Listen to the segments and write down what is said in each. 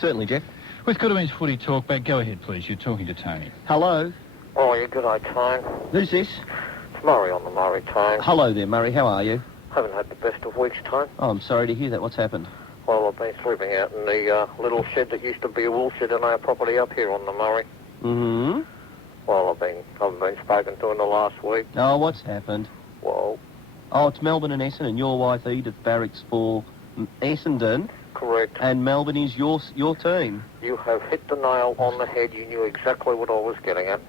Certainly, Jeff. With Coodabeen's Footy Talkback, go ahead, please. You're talking to Tony. Hello. Oh, yeah, good day, Tone. Who's this? It's Murray on the Maray, Tone. Hello there, Murray. How are you? Haven't had the best of weeks, Tone. Oh, I'm sorry to hear that. What's happened? Well, I've been sleeping out in the little shed that used to be a wool shed in our property up here on the Maray. Mm-hmm. Well, I've been spoken to in the last week. Oh, what's happened? Well... Oh, it's Melbourne and Essendon. Your wife Edith barracks for Essendon. Correct. And Melbourne is your team. You have hit the nail on the head. You knew exactly what I was getting at.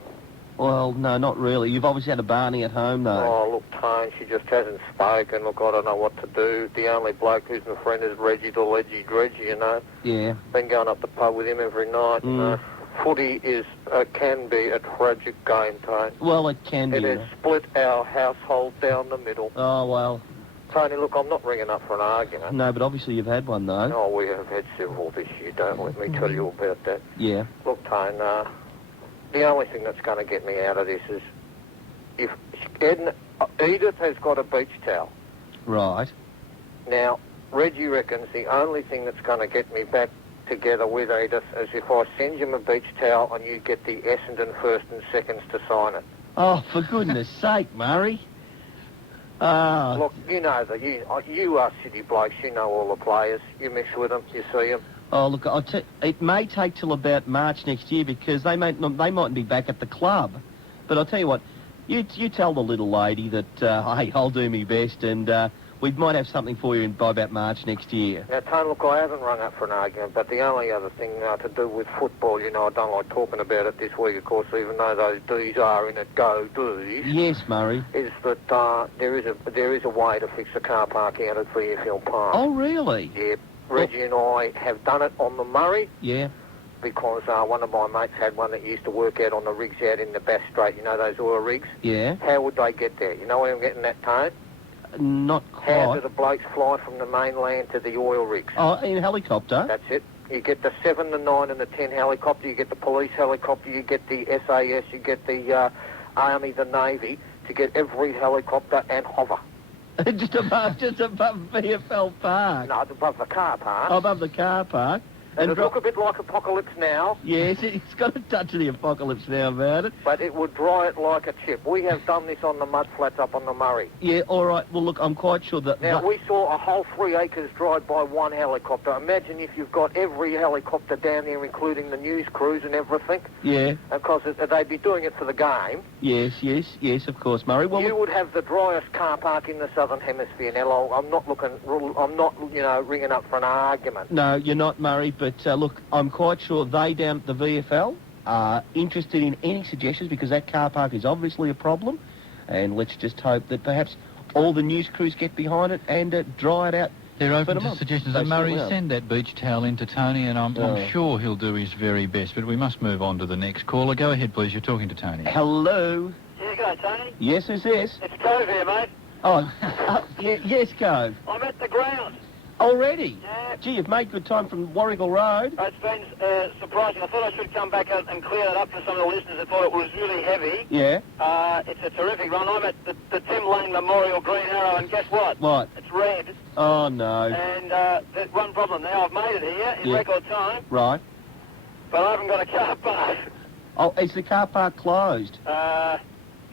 Well, no, not really. You've obviously had a Barney at home, though. Oh, look, Tone, she just hasn't spoken. Look, I don't know what to do. The only bloke who's my friend is Reggie the Ledgy Dredgy, you know. Yeah. Been going up the pub with him every night. Footy can be a tragic game, Tone. Well, it can be. It has split our household down the middle. Oh, well. Tony, look, I'm not ringing up for an argument. No, but obviously you've had one, though. Oh, we have had several this year. Don't let me tell you about that. Yeah. Look, Tone, the only thing that's going to get me out of this is if Edith has got a beach towel. Right. Now, Reggie reckons the only thing that's going to get me back together with Edith is if I send you a beach towel and you get the Essendon first and seconds to sign it. Oh, for goodness sake, Murray. Look, you know that you are city blokes. You know all the players. You mix with them. You see them. Oh, look, it may take till about March next year because they mightn't be back at the club. But I'll tell you what, you tell the little lady that, hey, I'll do me best and we might have something for you by about March next year. Now, Tony, look, I haven't rung up for an argument, but the only other thing to do with football, you know, I don't like talking about it this week, of course, even though those D's are in it, go D's. Yes, Murray. Is that there is a way to fix the car park out at VFL Park. Oh, really? Yeah. Reggie and I have done it on the Maray. Yeah. Because one of my mates had one that used to work out on the rigs out in the Bass Strait, you know, those oil rigs? Yeah. How would they get there? You know where I'm getting that, Tone? Not quite. How do the blokes fly from the mainland to the oil rigs? Oh, in a helicopter? That's it. You get the 7, the 9 and the 10 helicopter, you get the police helicopter, you get the SAS, you get the Army, the Navy, to get every helicopter and hover. just above VFL Park? No, above the car park. Oh, above the car park. And it look a bit like Apocalypse Now. Yes, it's got a touch of the Apocalypse Now about it. But it would dry it like a chip. We have done this on the mud flats up on the Maray. Yeah, all right. Well, look, I'm quite sure that... Now, we saw a whole 3 acres dried by one helicopter. Imagine if you've got every helicopter down there, including the news crews and everything. Yeah. Because they'd be doing it for the game. Yes, of course, Murray. Well, you would have the driest car park in the Southern Hemisphere. Now, I'm not, ringing up for an argument. No, you're not, Murray, but look, I'm quite sure they down at the VFL are interested in any suggestions because that car park is obviously a problem, and let's just hope that perhaps all the news crews get behind it and dry it out. They're open to suggestions. And Murray, send that beach towel in to Tony, and I'm sure he'll do his very best, but we must move on to the next caller. Go ahead, please. You're talking to Tony. Hello. Yeah, go, Tony. Yes, who's this? It's Cove here, mate. Oh, yes, Cove. I'm at the ground. Already? Yeah. Gee, you've made good time from Warrigal Road. It's been surprising. I thought I should come back out and clear that up for some of the listeners that thought it was really heavy. Yeah. It's a terrific run. I'm at the Tim Lane Memorial Green Arrow, and guess what? What? It's red. Oh, no. And there's one problem now. I've made it here in record time. Right. But I haven't got a car park. Oh, is the car park closed? No,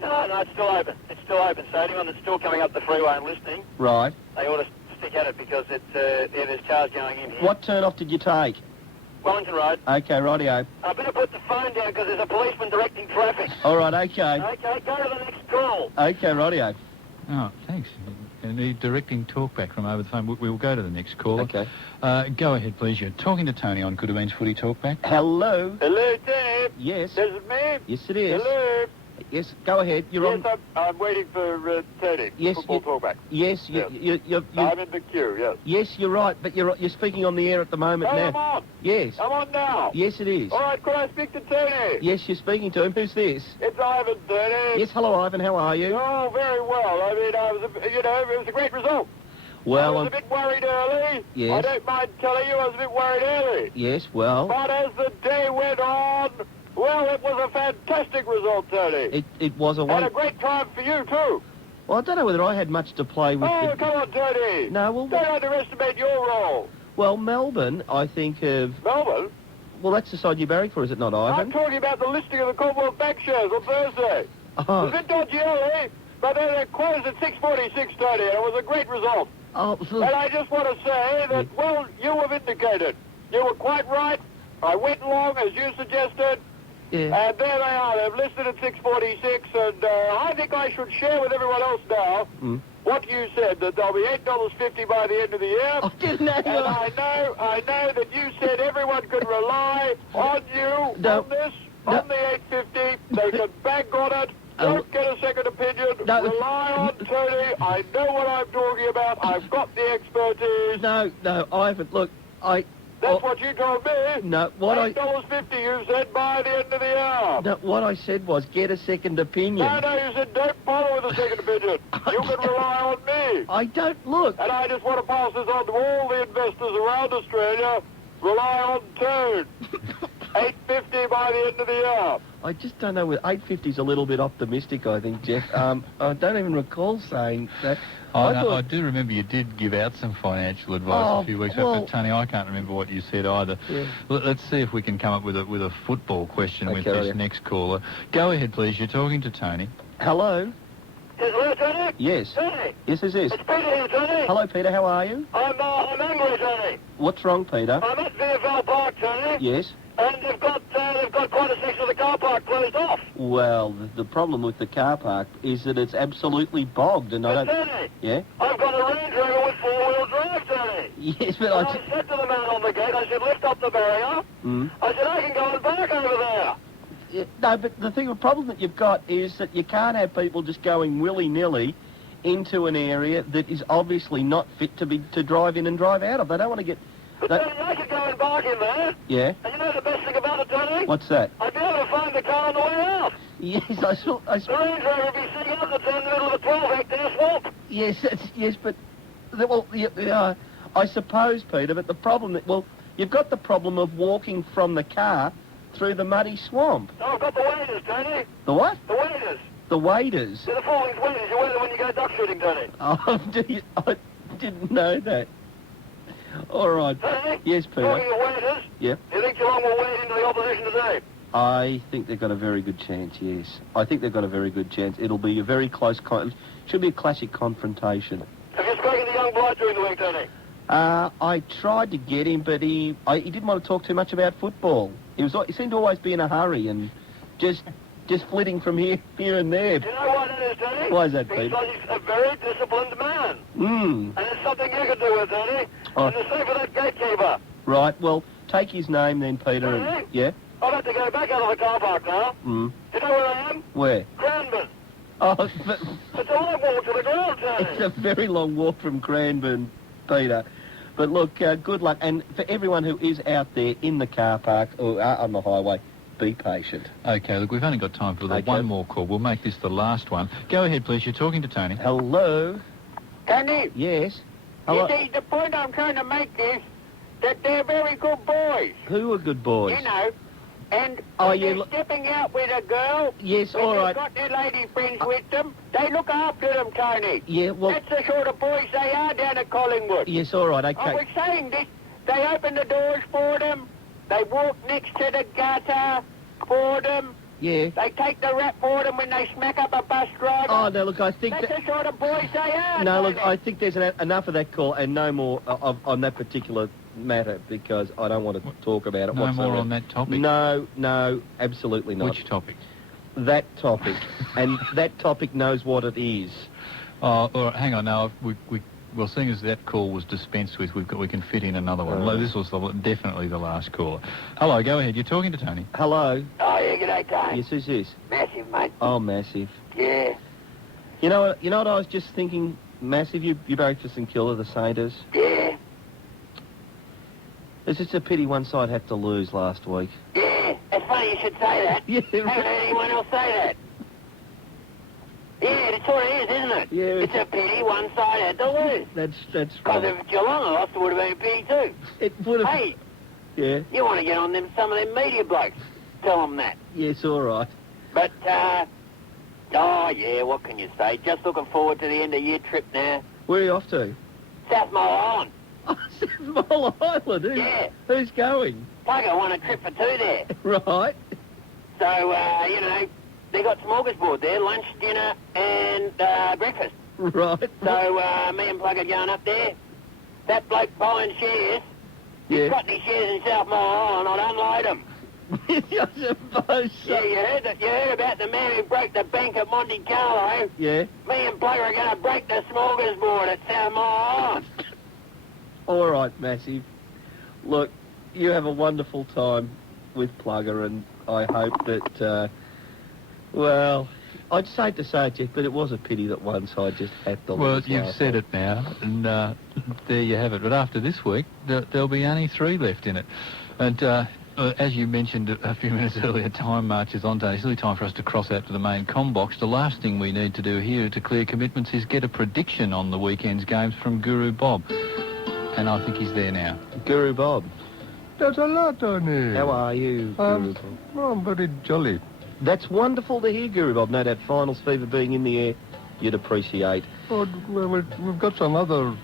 it's still open. It's still open. So anyone that's still coming up the freeway and listening, right, they ought to stick at it because there's cars going in here. What turn-off did you take? Wellington Road. Okay, rightio. I better put the phone down because there's a policeman directing traffic. All right, okay. Okay, go to the next call. Okay, rightio. Oh, thanks. And the directing talkback from over the phone. We'll go to the next caller. Okay. Go ahead, please. You're talking to Tony on Coodabeen's Footy Talkback. Hello. Hello, Dave. Yes. This is me. Yes, it is. Hello. Yes, go ahead. You're on. I'm waiting for Tony. Yes, football talkback. Yes, you're I'm in the queue. Yes. Yes, you're right, but you're speaking on the air at the moment now. I'm on. Yes. I'm on now. Yes, it is. All right, could I speak to Tony? Yes, you're speaking to him. Who's this? It's Ivan, Tony. Yes, hello, Ivan. How are you? Oh, very well. I mean, it was a great result. Well, I was a bit worried early. Yes. I don't mind telling you I was a bit worried early. Yes, well. But as the day went on, well, it was a fantastic result, Tony. It was a And a great time for you, too. Well, I don't know whether I had much to play with. Oh, come on, Tony. No, well... Don't underestimate your role. Well, Melbourne, I think of... Melbourne? Well, that's the side you barrack for, is it not, Ivan? I'm talking about the listing of the Commonwealth Bank shares on Thursday. Oh. It was a bit dodgy early, but then it closed at 6.46, Tony, and it was a great result. Oh, And I just want to say that, well, you have indicated. You were quite right. I went along as you suggested. yeah. And there they are. They've listed at 6.46, and I think I should share with everyone else now what you said, that there'll be $8.50 by the end of the year. I didn't know. And I know that you said everyone could rely on you on this, on the $8.50. They can bank on it. Don't get a second opinion. Rely on Tony. I know what I'm talking about. I've got the expertise. No, Ivan, look, That's what you told me. No, what $8.50 you said by the end of the year. No, what I said was get a second opinion. No, you said don't bother with a second opinion. You can rely on me. I don't look. And I just want to pass this on to all the investors around Australia. Rely on Tone. $8.50 by the end of the year. I just don't know. 8.50 is a little bit optimistic, I think, Jeff. I don't even recall saying that. I do remember you did give out some financial advice a few weeks ago, but Tony, I can't remember what you said either. Yeah. Let's see if we can come up with a football question with this next caller. Go ahead, please. You're talking to Tony. Hello. Hello, Tony? Yes. Tony? Yes, this is. It's Peter here, Tony. Hello, Peter. How are you? I'm angry, Tony. What's wrong, Peter? I'm at VFL Park, Tony. Yes. And they've got quite a section of the car park closed off. Well, the problem with the car park is that it's absolutely bogged, and I don't. Tony, Yeah. I've got a Range Rover with four-wheel drive, Tony. Yes, but And I said to the man on the gate, I said, lift up the barrier. I said, I can go and park over there. Yeah, no, but the problem that you've got is that you can't have people just going willy-nilly into an area that is obviously not fit to drive in and drive out of. They don't want to get. But Tony, I could go and park in there. Yeah. And you know the best thing about it, Tony? What's that? I'd be able to find the car on the way out. Yes, I saw. The Range Rover would be sitting up in the middle of a 12-hectare swamp. Yes, but I suppose, Peter. But the problem you've got the problem of walking from the car through the muddy swamp. No, I've got the waders, Tony. The what? The waders. The waders. They're the 4-inch waders you wear when you go duck shooting, Tony. Oh, I didn't know that. All right. Tony? Yes, Peter. Talking of waders, Yeah. do you think Geelong will wade into the opposition today? I think they've got a very good chance, yes. I think they've got a very good chance. It'll be a very close... should be a classic confrontation. Have you spoken to young Blight during the week, Tony? I tried to get him, but he didn't want to talk too much about football. He seemed to always be in a hurry and just flitting from here and there. Do you know why that is, Tony? Why is that, Peter? Because he's a very disciplined man. And it's something you can do with, Tony. Oh. And the same for that gatekeeper. Right, well, take his name then, Peter. Tony? Yeah? I've had to go back out of the car park now. Do you know where I am? Where? Cranbourne. Oh, but It's a long walk to the ground, Tony. it's a very long walk from Cranbourne, Peter. But look, good luck. And for everyone who is out there in the car park or on the highway, be patient. Okay, look, we've only got time for one more call. We'll make this the last one. Go ahead, please. You're talking to Tony. Hello? Tony, Yes? Hello? you see, the point I'm trying to make is that they're very good boys. Who are good boys? You know, and Oh, when yeah, they're look- stepping out with a girl, Yes, when all they've right. got their lady friends with them, they look after them, Tony. Yeah, well... That's the sort of boys they are down at Collingwood. Yes, all right, I okay. was saying this, they open the doors for them, they walk next to the gutter for them, Yeah. they take the rap for them when they smack up a bus driver. Oh, no, look, I think... That's the sort of boys they are. No, look, Tony. I think there's enough of that call and no more on that particular matter because I don't want to talk about it No whatsoever. more on that topic? No, absolutely not. Which topic? That topic. And that topic knows what it is. Oh, all right, hang on now. Well, seeing as that call was dispensed with, we can fit in another one. This was definitely the last caller. Hello, go ahead. You're talking to Tony. Hello? Oh, yeah, g'day, Tony. Yes, who's this? Massive, mate. Oh, Massive. Yeah, You know what I was just thinking, Massive? You barrack for St Kilda, the Saints. yeah, It's just a pity one side had to lose last week. yeah. It's funny you should say that. Yeah, I haven't heard anyone else say that. Yeah, it sort of is, isn't it? Yeah. It's a pity one side had to lose. That's Because right. if Geelong had lost, it would have been a pity too. It would have... Hey, Yeah, you want to get on some of them media blokes. Tell them that. yes, all right. But, oh, yeah, what can you say? Just looking forward to the end of year trip now. Where are you off to? South Mole Island. Oh, Mole Island. Yeah. Who's going? Plugger won a trip for 2 there. Right. So, you know, they got smorgasbord there, lunch, dinner, and breakfast. Right. So, me and Plugger going up there. That bloke buying shares, he's got any shares in South Mile and I'd unload them. I suppose so. Yeah, you heard about the man who broke the bank at Monte Carlo? Yeah. Me and Plugger are going to break the smorgasbord at South Mile. All right, Massive. Look, you have a wonderful time with Plugger, and I hope that, well, I'd hate to say it, Jeff, but it was a pity that one side just had to lose. Well, you've said it now, and there you have it. But after this week, there'll be only 3 left in it. And as you mentioned a few minutes earlier, time marches on. It's really time for us to cross out to the main comm box. The last thing we need to do here to clear commitments is get a prediction on the weekend's games from Guru Bob. And I think he's there now. Guru Bob. That's a lot, Tony. How are you, Guru Bob? Oh, I'm very jolly. That's wonderful to hear, Guru Bob. No doubt finals fever being in the air, you'd appreciate. Oh, well, we've got some other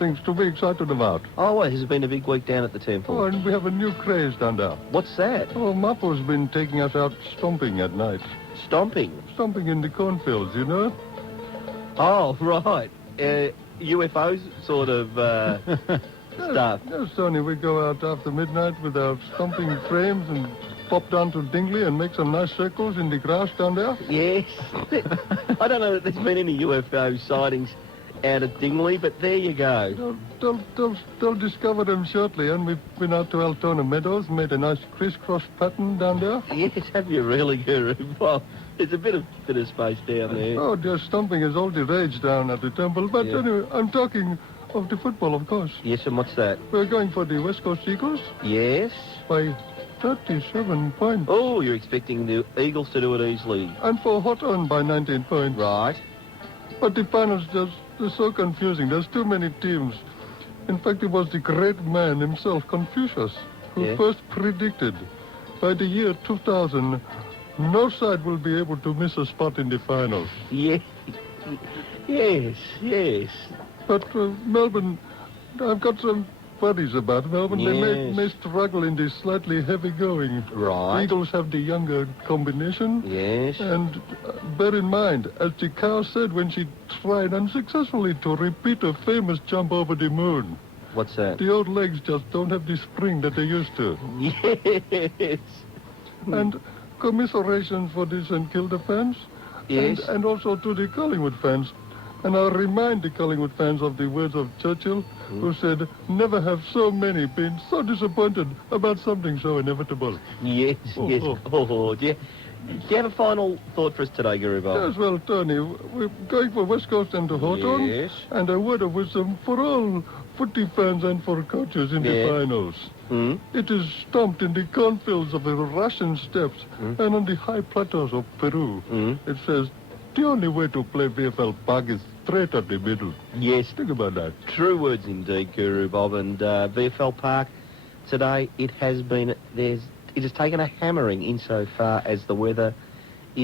things to be excited about. Oh, well, has it been a big week down at the temple? Oh, and we have a new craze down there. What's that? Oh, Mappo's been taking us out stomping at night. Stomping? Stomping in the cornfields, you know? Oh, right. UFOs sort of stuff. Yes, Tony, we go out after midnight with our stomping frames and pop down to Dingley and make some nice circles in the grass down there. Yes. I don't know that there's been any UFO sightings out at Dingley, but there you go. They'll discover them shortly, and we've been out to Altona Meadows, made a nice crisscross pattern down there. Yes, have you really, Guru? Well, there's a bit of space down there. Oh, dear, stomping is all the rage down at the temple, but anyway, I'm talking of the football, of course. Yes, and what's that? We're going for the West Coast Eagles Yes. by 37 points. Oh, you're expecting the Eagles to do it easily. And for Hawthorn by 19 points. Right. But the finals they're so confusing. There's too many teams. In fact, it was the great man himself, Confucius, who first predicted by the year 2000, no side will be able to miss a spot in the finals. Yes. Yes. But Melbourne, I've got some worries about Melbourne. They may struggle in this slightly heavy going. Right. Eagles have the younger combination. Yes. And bear in mind, as the cow said when she tried unsuccessfully to repeat a famous jump over the moon. What's that? The old legs just don't have the spring that they used to. Yes. And commiserations for the St Kilda fans. Yes. And also to the Collingwood fans. And I'll remind the Collingwood fans of the words of Churchill, who said, never have so many been so disappointed about something so inevitable. Yes. Oh, do you have a final thought for us today, Guru Bob? Yes, well, Tony, we're going for West Coast and to Hawthorn. Yes. And a word of wisdom for all footy fans and for coaches in the finals. It is stomped in the cornfields of the Russian steppes and on the high plateaus of Peru. It says, the only way to play VFL Park is straight at the middle. Yes. Think about that. True words indeed, Guru Bob. And VFL Park today, it has taken a hammering insofar as the weather